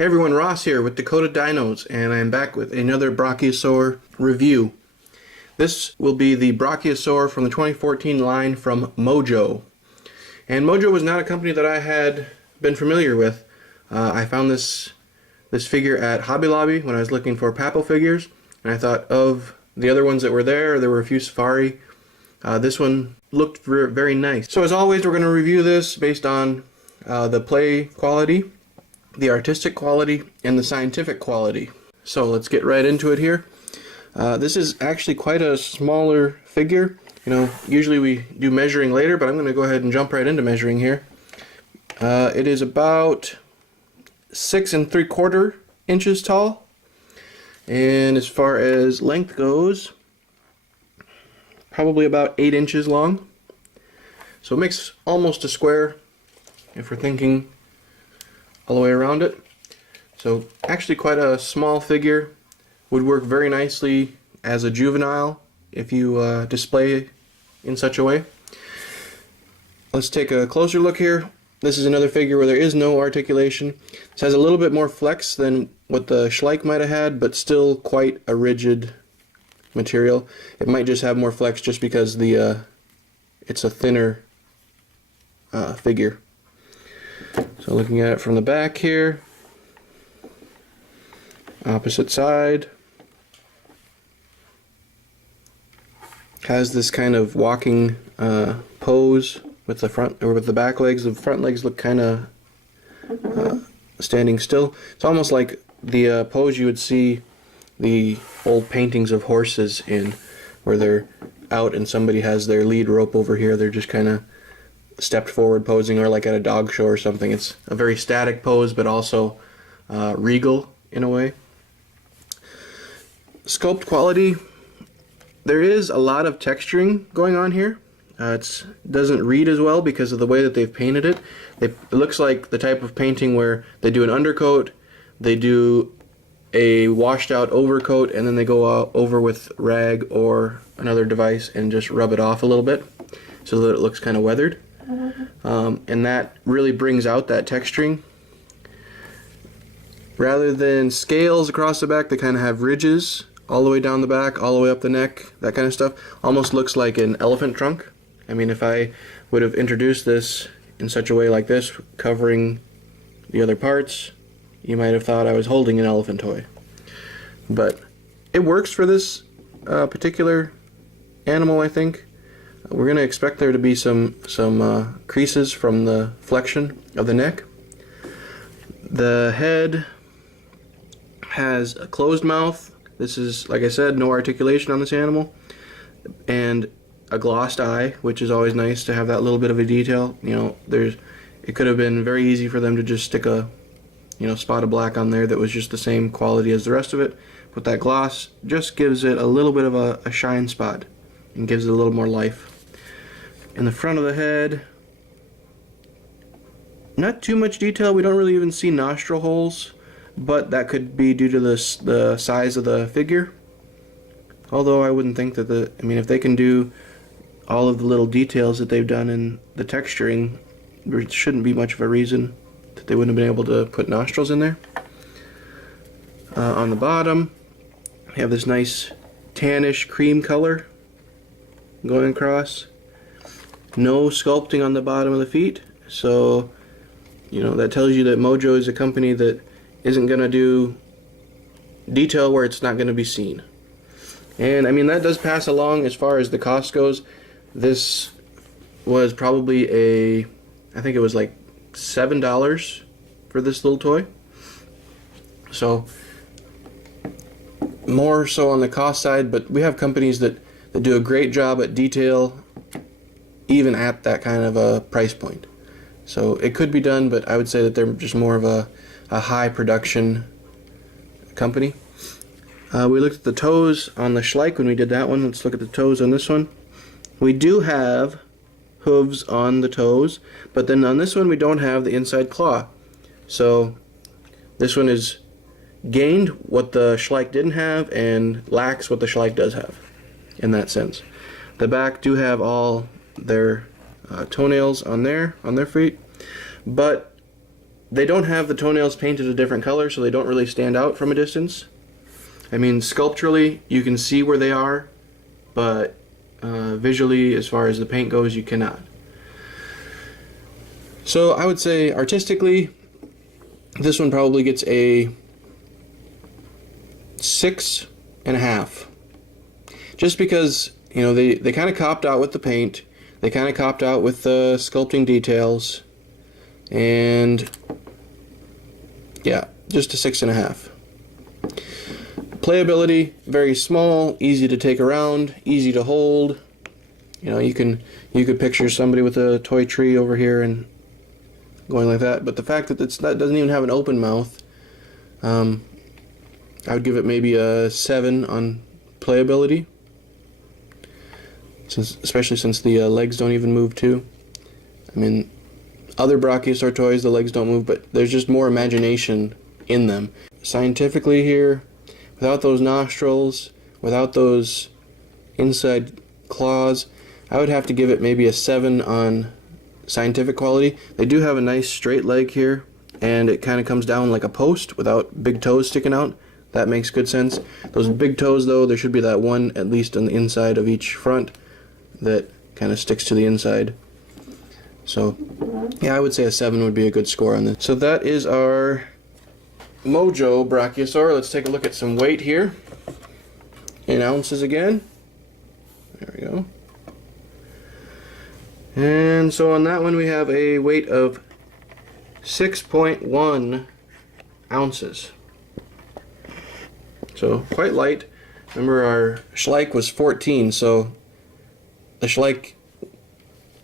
Hey everyone, Ross here with Dakota Dinos, and I'm back with another Brachiosaur review. This will be the Brachiosaur from the 2014 line from MOJO. And MOJO was not a company that I had been familiar with. I found this figure at Hobby Lobby when I was looking for Papo figures, and I thought of the other ones that were there. There were a few Safari. This one looked very nice. So as always, we're going to review this based on the play quality, the artistic quality, and the scientific quality. So let's get right into it here. This is actually quite a smaller figure. You know, usually we do measuring later, but I'm going to go ahead and jump right into measuring here. It is about 6 3/4 inches tall, and as far as length goes, probably about 8 inches long. So it makes almost a square if we're thinking all the way around it. So actually quite a small figure. Would work very nicely as a juvenile if you display in such a way. Let's take a closer look here. This is another figure where there is no articulation. This has a little bit more flex than what the Schleich might have had, but still quite a rigid material. It might just have more flex just because it's a thinner figure. So looking at it from the back here, opposite side, has this kind of walking pose with the front or with the back legs. The front legs look kind of standing still. It's almost like the pose you would see the old paintings of horses in, where they're out and somebody has their lead rope over here. They're just kind of stepped forward posing, or like at a dog show or something. It's a very static pose, but also regal in a way. Sculpt quality, there is a lot of texturing going on here. It doesn't read as well because of the way that they've painted it. It looks like the type of painting where they do an undercoat, they do a washed out overcoat, and then they go over with rag or another device and just rub it off a little bit so that it looks kind of weathered. And that really brings out that texturing. Rather than scales across the back, they kind of have ridges all the way down the back, all the way up the neck, that kind of stuff. Almost looks like an elephant trunk. I mean, if I would have introduced this in such a way like this, covering the other parts, you might have thought I was holding an elephant toy. But it works for this particular animal, I think. We're going to expect there to be some creases from the flexion of the neck. The head has a closed mouth. This is, like I said, no articulation on this animal. And a glossed eye, which is always nice to have that little bit of a detail. You know, it could have been very easy for them to just stick a spot of black on there that was just the same quality as the rest of it. But that gloss just gives it a little bit of a shine spot and gives it a little more life. In the front of the head, not too much detail. We don't really even see nostril holes, but that could be due to the size of the figure. Although I wouldn't think that if they can do all of the little details that they've done in the texturing, there shouldn't be much of a reason that they wouldn't have been able to put nostrils in there. On the bottom, we have this nice tannish cream color going across. No sculpting on the bottom of the feet, so that tells you that MOJO is a company that isn't going to do detail where it's not going to be seen. And I mean, that does pass along as far as the cost goes. This was probably I think it was like $7 for this little toy. So more so on the cost side, but we have companies that do a great job at detail even at that kind of a price point. So it could be done, but I would say that they're just more of a high production company. We looked at the toes on the Schleich when we did that one. Let's look at the toes on this one. We do have hooves on the toes, but then on this one we don't have the inside claw. So this one is gained what the Schleich didn't have and lacks what the Schleich does have in that sense. The back do have all their toenails on their feet, but They don't have the toenails painted a different color, so they don't really stand out from a distance. I mean, sculpturally, you can see where they are, but visually, as far as the paint goes, you cannot. So I would say, artistically, this one probably gets a 6.5. Just because, you know, they kind of copped out with the paint, they kind of copped out with the sculpting details, and yeah, just a 6.5. Playability, very small, easy to take around, easy to hold. You know, you could picture somebody with a toy tree over here and going like that. But the fact that that doesn't even have an open mouth, I would give it maybe a 7 on playability. Especially since the legs don't even move too. I mean, other Brachiosaur toys, the legs don't move, but there's just more imagination in them. Scientifically here, without those nostrils, without those inside claws, I would have to give it maybe a 7 on scientific quality. They do have a nice straight leg here, and it kind of comes down like a post without big toes sticking out. That makes good sense. Those big toes, though, there should be that one at least on the inside of each front that kind of sticks to the inside. So yeah, I would say a 7 would be a good score on this. So that is our MOJO Brachiosaur. Let's take a look at some weight here in ounces again. There we go. And so on that one we have a weight of 6.1 ounces. So quite light. Remember, our Schleich was 14, so the Schleich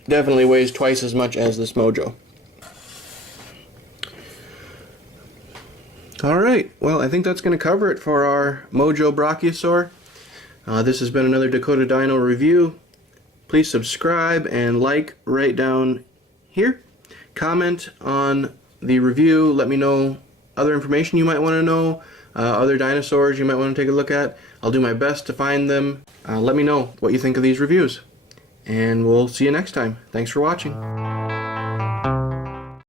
definitely weighs twice as much as this MOJO. Alright, well, I think that's going to cover it for our MOJO Brachiosaur. This has been another Dakota Dino review. Please subscribe and like right down here. Comment on the review. Let me know other information you might want to know, other dinosaurs you might want to take a look at. I'll do my best to find them. Let me know what you think of these reviews. And we'll see you next time. Thanks for watching.